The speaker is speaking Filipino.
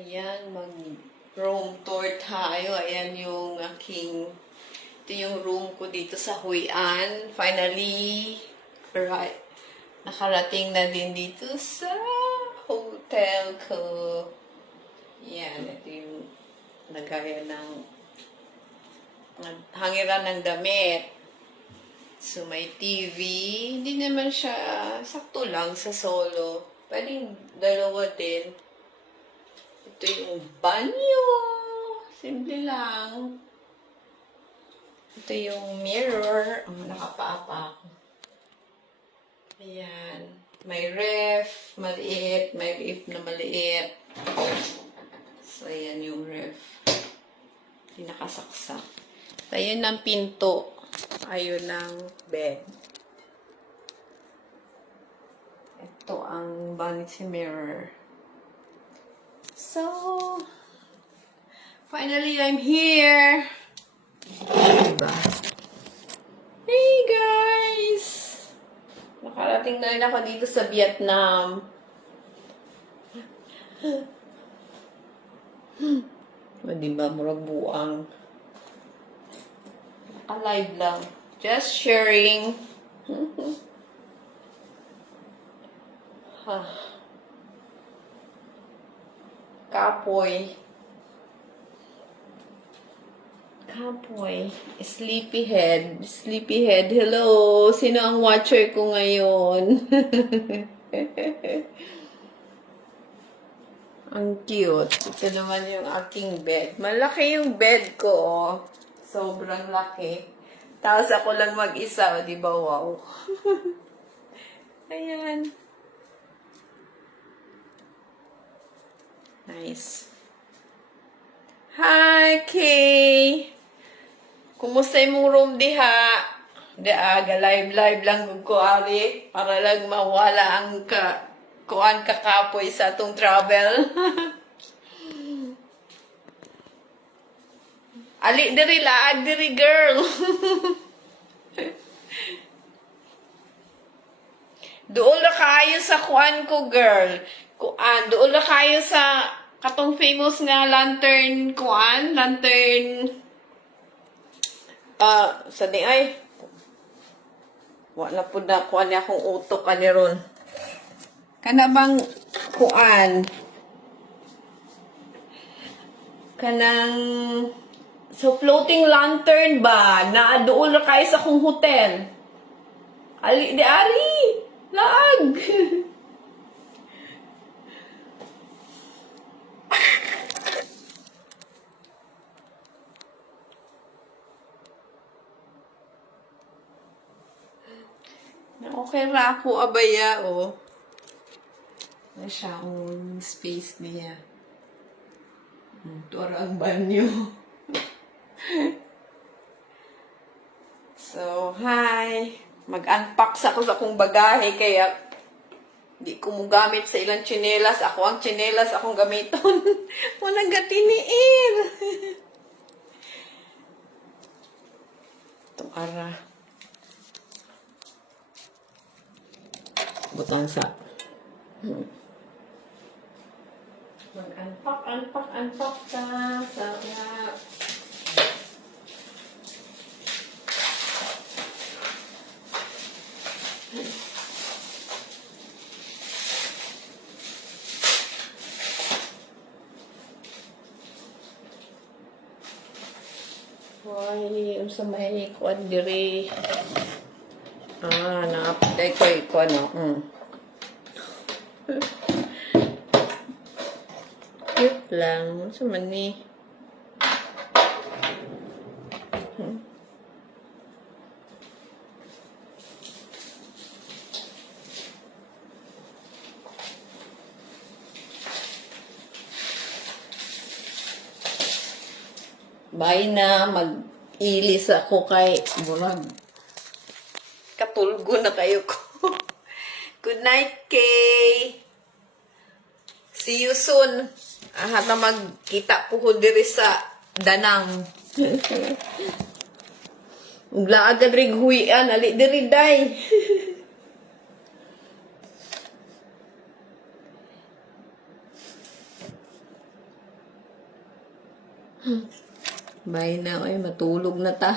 Ayan, mag-room tour tayo. Ayan yung ito yung room ko dito sa Huian. Finally, right, nakarating na din dito sa hotel ko. Ayan, ito yung lagayan ng hangiran ng damit. So, may TV. Hindi naman siya sakto lang sa solo. Pwedeng dalawa din. Ito yung banyo. Simple lang. Ito yung mirror. Nakapaapa ako. Ayan. May ref. Maliit. May ref na maliit. So, ayan yung ref. Pinakasaksak. Ayun ang pinto. Ayun ang bed. Ito ang vanity mirror. So, finally, I'm here. Diba? Hey, guys! Nakarating na rin ako dito sa Vietnam. O, diba? Murag buang. Naka-live lang. Just sharing. Kapoy. Kapoy. Sleepyhead. Sleepyhead. Hello! Sino ang watcher ko ngayon? Ang cute. Ito naman yung aking bed. Malaki yung bed ko, oh. Sobrang laki. Tapos ako lang mag-isa, di ba? Wow. Ayan. Nice. Hi, Kay! Kumusta yung room diha? Live lang ko ari para lang mawala ang kuan kakapoy sa atong travel. Ali diri laag diri girl. Doon na kayo sa kuan ko girl. Kuan, doon na kayo sa katong famous nga lantern kuan, lantern sa di ay wala pud na kuan niya akong utok ani ron. Kana bang kuan kanang so floating lantern ba na doon na kayo sa akong hotel. Ali di ari laag. Okay ra ako abaya, oh. Ano siya ang space niya. Ito ang banyo. So, hi. Mag-unpack sa ako sa akong bagahe, kaya di ko mo gamit sa ilang tsinelas. Ako ang tsinelas, akong gamiton. Walang gatiniin. Itong ara. Butang sa. Mag-unpack ka sa nga. Hoy, sa may kuan diri. Naapday ko iko ano. Cute lang. Sa man ni. Bye na. Mag-ilis ako kay Bulag. Katulgo na kayo ko. Good night, Kay. See you soon. Na magkita po ko diri sa Danang. Ugla agad rig huwian. Ali diri day. Bye na, oy, matulog na ta.